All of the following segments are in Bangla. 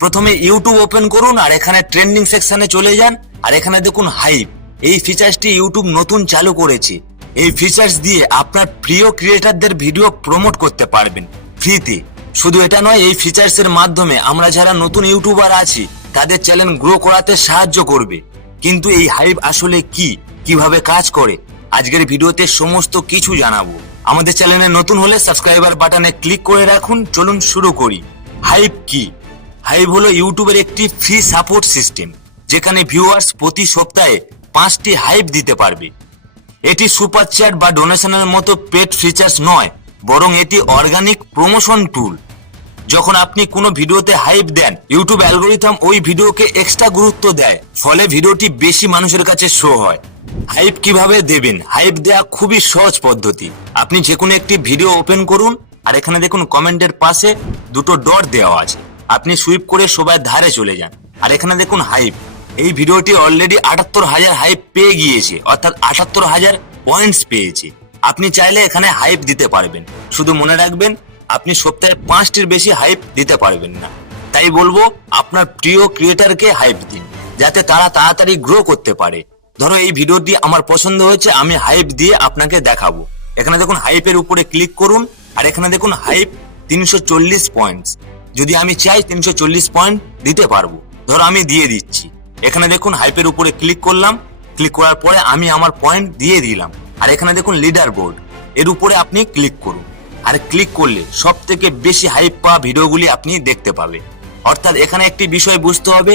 প্রথমে ইউটিউব ওপেন করুন আর এখানে ট্রেন্ডিং সেকশনে চলে যান আর এখানে দেখুন হাইপ। এই ফিচার্সটি ইউটিউব নতুন চালু করেছে। এই ফিচার্স দিয়ে আপনার প্রিয় ক্রিয়েটারদের ভিডিও প্রমোট করতে পারবেন ফ্রিতে। শুধু এটা নয়, এই ফিচার্সের মাধ্যমে আমরা যারা নতুন ইউটিউবার আছি তাদের চ্যানেল গ্রো করাতে সাহায্য করবে। কিন্তু এই হাইপ আসলে কি, কিভাবে কাজ করে, আজকের ভিডিওতে সমস্ত কিছু জানাবো। আমাদের চ্যানেলে নতুন হলে সাবস্ক্রাইবার বাটনে ক্লিক করে রাখুন। চলুন শুরু করি। হাইপ কি? হাইপ হলো ইউটিউবের একটি ফ্রি সাপোর্ট সিস্টেম, যেখানে ভিউয়ার্স প্রতি সপ্তাহে 5টি হাইপ দিতে পারবে। এটি সুপার চ্যাট বা ডোনেশনের মতো পেড ফিচার্স নয়, বরং এটি অর্গানিক প্রমোশন টুল। যখন আপনি কোনো ভিডিওতে হাইপ দেন, ইউটিউব অ্যালগোরিথম ওই ভিডিওকে এক্সট্রা গুরুত্ব দেয়, ফলে ভিডিওটি বেশি মানুষের কাছে শো হয়। হাইপ কিভাবে দেবেন? হাইপ দেওয়া খুবই সহজ পদ্ধতি। আপনি যে কোনো একটি ভিডিও ওপেন করুন আর এখানে দেখুন কমেন্টের পাশে দুটো ডট দেওয়া আছে। আপনি সুইপ করে সবাই ধারে চলে যান আর এখানে দেখুন হাইপ। এই ভিডিওটি অলরেডি 78,000 হাইপ পেয়ে গিয়েছে, অর্থাৎ 78,000 পয়েন্টস পেয়েছে। আপনি চাইলে এখানে হাইপ দিতে পারবেন। শুধু মনে রাখবেন, আপনি সপ্তাহে 5টির বেশি হাইপ দিতে পারবেন না। তাই বলবো, আপনার প্রিয় ক্রিয়েটারকে হাইপ দিন, যাতে তারা তাড়াতাড়ি গ্রো করতে পারে। ধরো এই ভিডিওটি আমার পছন্দ হয়েছে, আমি হাইপ দিয়ে আপনাকে দেখাবো। এখানে দেখুন হাইপের উপরে ক্লিক করুন আর এখানে দেখুন হাইপ 340 পয়েন্টস। যদি আমি চাই 340 পয়েন্ট দিতে পারবো। ধরো আমি দিয়ে দিচ্ছি। এখানে দেখুন হাইপের উপরে ক্লিক করলাম। ক্লিক করার পরে আমি আমার পয়েন্ট দিয়ে দিলাম। আর এখানে দেখুন লিডার বোর্ড, এর উপরে আপনি ক্লিক করুন। আর ক্লিক করলে সব থেকে বেশি হাইপ পাওয়া ভিডিওগুলি আপনি দেখতে পাবেন। অর্থাৎ এখানে একটি বিষয় বুঝতে হবে,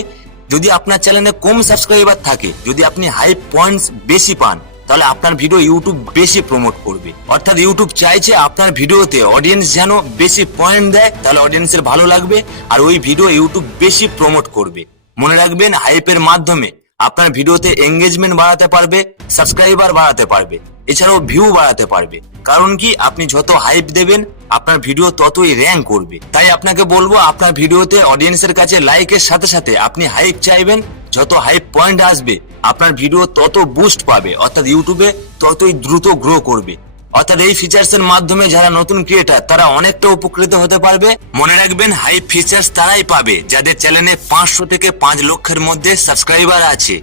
যদি আপনার চ্যানেলে কম সাবস্ক্রাইবার থাকে, যদি আপনি হাইপ পয়েন্টস বেশি পান, তাহলে আপনার ভিডিও ইউটিউব বেশি প্রমোট করবে। অর্থাৎ ইউটিউব চাইছে আপনার ভিডিওতে অডিয়েন্স যেন বেশি পয়েন্ট দেয়, তাহলে অডিয়েন্সের ভালো লাগবে আর ওই ভিডিও ইউটিউব বেশি প্রমোট করবে। মনে রাখবেন, হাইপের মাধ্যমে আপনার ভিডিওতে এঙ্গেজমেন্ট বাড়াতে পারবে, সাবস্ক্রাইবার বাড়াতে পারবে, এছাড়াও ভিউ বাড়াতে পারবে। কারণ কি, আপনি যত হাইপ দেবেন আপনার ভিডিও ততই র্যাঙ্ক করবে। তাই আপনাকে বলবো, আপনার ভিডিওতে অডিয়েন্সের কাছে লাইকের সাথে সাথে আপনি হাইপ চাইবেন। যত হাইপ পয়েন্ট আসবে আপনার ভিডিও তত বুস্ট পাবে, অর্থাৎ ইউটিউবে ততই দ্রুত গ্রো করবে। অর্থাৎ এই ফিচার্সের মাধ্যমে যারা নতুন ক্রিয়েটার তারা অনেকটা উপকৃত হতে পারবে। মনে রাখবেন, হাইপ ফিচার্স তারাই পাবে যাদের চ্যানেলে 500 থেকে 5 লক্ষের মধ্যে সাবস্ক্রাইবার আছে।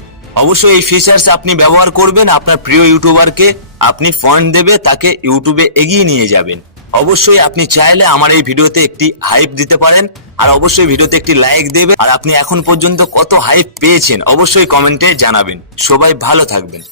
অবশ্যই এই ফিচার্স আপনি ব্যবহার করবেন। আপনার প্রিয় ইউটিউবারকে আপনি পয়েন্ট দেবে, তাকে ইউটিউবে এগিয়ে নিয়ে যাবেন। অবশ্যই আপনি চাইলে আমার এই ভিডিওতে একটি হাইপ দিতে পারেন। আর অবশ্যই ভিডিওতে একটি লাইক দেবে। আর আপনি এখন পর্যন্ত কত হাইপ পেয়েছেন অবশ্যই কমেন্টে জানাবেন। সবাই ভালো থাকবেন।